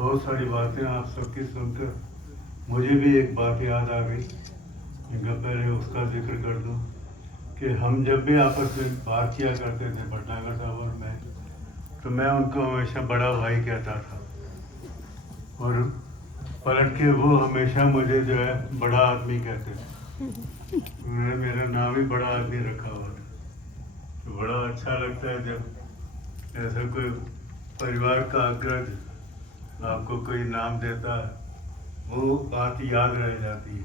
बहुत सारी बातें आप सबकी सुनकर मुझे भी एक बात याद आ गई। मैं पहले उसका जिक्र कर दूं कि हम जब भी आपस में बात किया करते थे भटनागर साहब और मैं, तो मैं उनको हमेशा बड़ा भाई कहता था और पलट के वो हमेशा मुझे जो है बड़ा आदमी कहते थे। उन्होंने मेरा नाम ही बड़ा आदमी रखा हुआ था। तो बड़ा अच्छा लगता है जब ऐसा कोई परिवार का अग्रज आपको कोई नाम देता है, वो बात याद रह जाती है।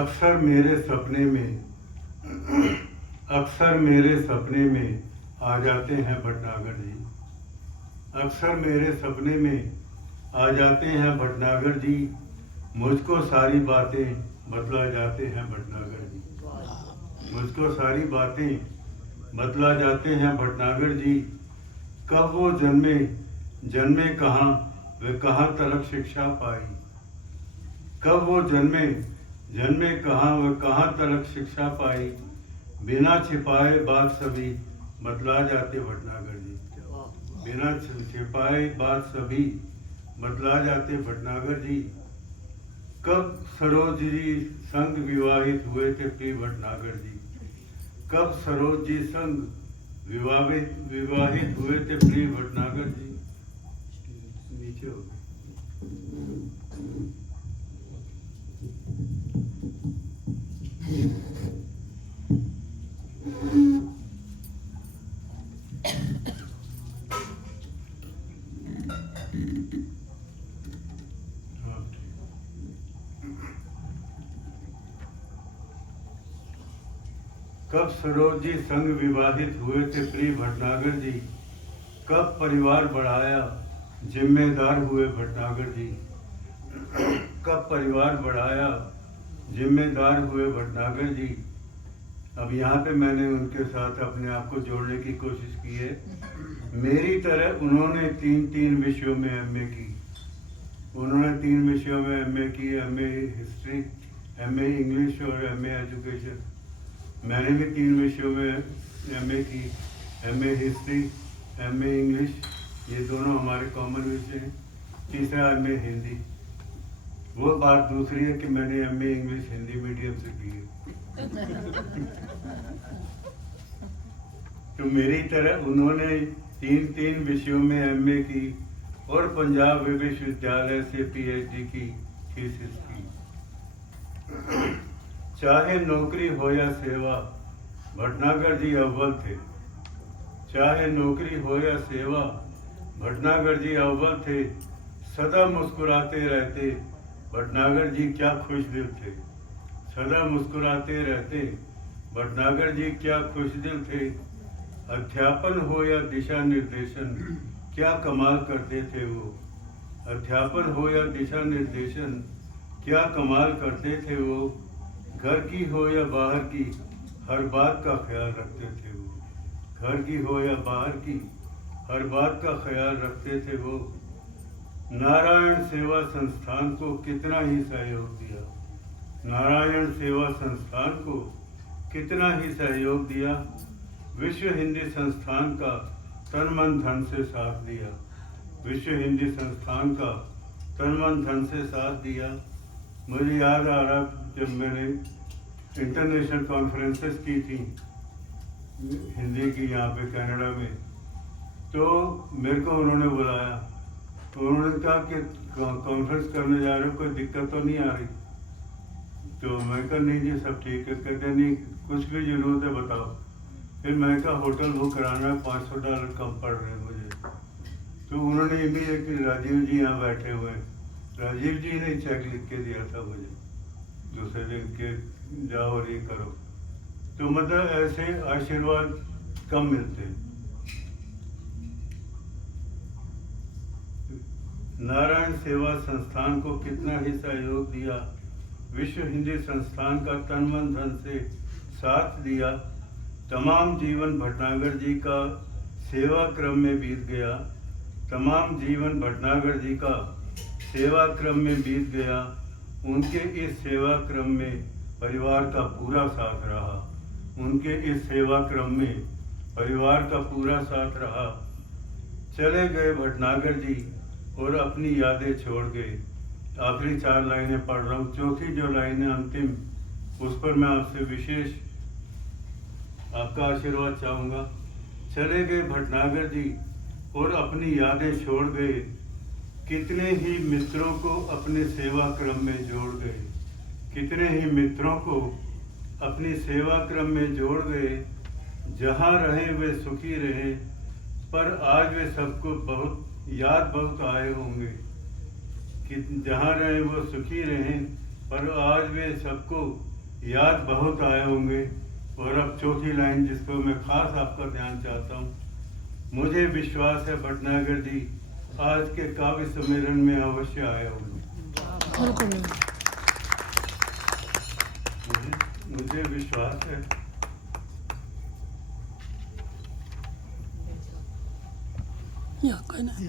अक्सर मेरे सपने में आ जाते हैं भटनागर जी। अक्सर मेरे सपने में आ जाते हैं भटनागर जी। मुझको सारी बातें बतला जाते हैं भटनागर जी। मुझको सारी बातें बतला जाते हैं भटनागर जी। कब वो जन्मे कहाँ, वे कहाँ तलक शिक्षा पाई। कब वो जन्मे कहाँ, वे कहाँ तलक शिक्षा पाई। बिना छिपाए बात सभी बतला जाते भटनागर जी। बिना छिपाए बात सभी बतला जाते भटनागर जी। कब सरोज जी संग विवाहित हुए थे प्रिय भटनागर जी। कब सरोज जी संग विवाहित हुए थे प्रिय भटनागर जी। नीचे हो कब सरोज जी संग विवाहित हुए थे प्रिय भटनागर जी। कब परिवार बढ़ाया जिम्मेदार हुए भटनागर जी। कब परिवार बढ़ाया जिम्मेदार हुए भटनागर जी। अब यहाँ पे मैंने उनके साथ अपने आप को जोड़ने की कोशिश की है। मेरी तरह उन्होंने तीन विषयों में एमए की। उन्होंने 3 विषयों में एमए की, एमए हिस्ट्री, एमए इंग्लिश और एमए एजुकेशन। मैंने भी 3 विषयों में एमए की, एमए हिस्ट्री, एमए इंग्लिश, ये दोनों हमारे कॉमन विषय हैं। तीसरा एमए हिंदी। वो बात दूसरी है कि मैंने एमए इंग्लिश हिंदी मीडियम से की है। तो मेरी तरह उन्होंने 3 विषयों में एमए की और पंजाब विश्वविद्यालय से पीएचडी की थीसिस की। चाहे नौकरी हो या सेवा, भटनागर जी अव्वल थे। चाहे नौकरी हो या सेवा, भटनागर जी अव्वल थे। सदा मुस्कुराते रहते, भटनागर जी क्या खुश दिल थे। सदा मुस्कुराते रहते, भटनागर जी क्या खुश दिल थे। अध्यापन हो या दिशा निर्देशन, क्या कमाल करते थे वो। अध्यापन हो या दिशा निर्देशन, क्या कमाल करते थे वो। घर की हो या बाहर की, हर बात का ख्याल रखते थे वो। घर की हो या बाहर की, हर बात का ख्याल रखते थे वो। नारायण सेवा संस्थान को कितना ही सहयोग दिया। नारायण सेवा संस्थान को कितना ही सहयोग दिया। विश्व हिंदी संस्थान का तन मन धन से साथ दिया। विश्व हिंदी संस्थान का तन मन धन से साथ दिया। मुझे याद आ रहा जब मैंने इंटरनेशनल कॉन्फ्रेंसेस की थी हिंदी की यहाँ पे कनाडा में, तो मेरे को उन्होंने बुलाया। तो उन्होंने कहा कि कॉन्फ्रेंस करने जा रहे हो, कोई दिक्कत तो नहीं आ रही। तो मैं कहा नहीं जी सब ठीक है। कहते नहीं कुछ भी जरूरत है बताओ। फिर मैं कहा होटल बुक कराना है, $500 कम पड़ रहे हैं मुझे। तो उन्होंने ये भी है कि राजीव जी यहाँ बैठे हुए हैं। राजीव जी ने चेक लिख के दिया था मुझे दूसरे दिन के जाओ और ये करो। तो मतलब ऐसे आशीर्वाद कम मिलते हैं। नारायण सेवा संस्थान को कितना ही सहयोग दिया। विश्व हिंदी संस्थान का तन मन धन से साथ दिया। तमाम जीवन भटनागर जी का सेवा क्रम में बीत गया। तमाम जीवन भटनागर जी का सेवा क्रम में बीत गया। उनके इस सेवा क्रम में परिवार का पूरा साथ रहा। उनके इस सेवा क्रम में परिवार का पूरा साथ रहा। चले गए भटनागर जी और अपनी यादें छोड़ गए। आखिरी 4 लाइनें पढ़ रहा हूँ, चौथी जो लाइन है अंतिम, उस पर मैं आपसे विशेष आपका आशीर्वाद चाहूँगा। चले गए भटनागर जी और अपनी यादें छोड़ गए, कितने ही मित्रों को अपने सेवा क्रम में जोड़ गए, कितने ही मित्रों को अपनी सेवा क्रम में जोड़ गए। जहाँ रहे वे सुखी रहे, पर आज वे सबको बहुत आए होंगे। कि जहाँ रहे वो सुखी रहें, पर आज वे सबको याद बहुत आए होंगे। और अब चौथी लाइन जिस पर मैं खास आपका ध्यान चाहता हूँ, मुझे विश्वास है भटनागर जी आज के काव्य सम्मेलन में अवश्य आए होंगे। मुझे विश्वास है। या, कोई नहीं।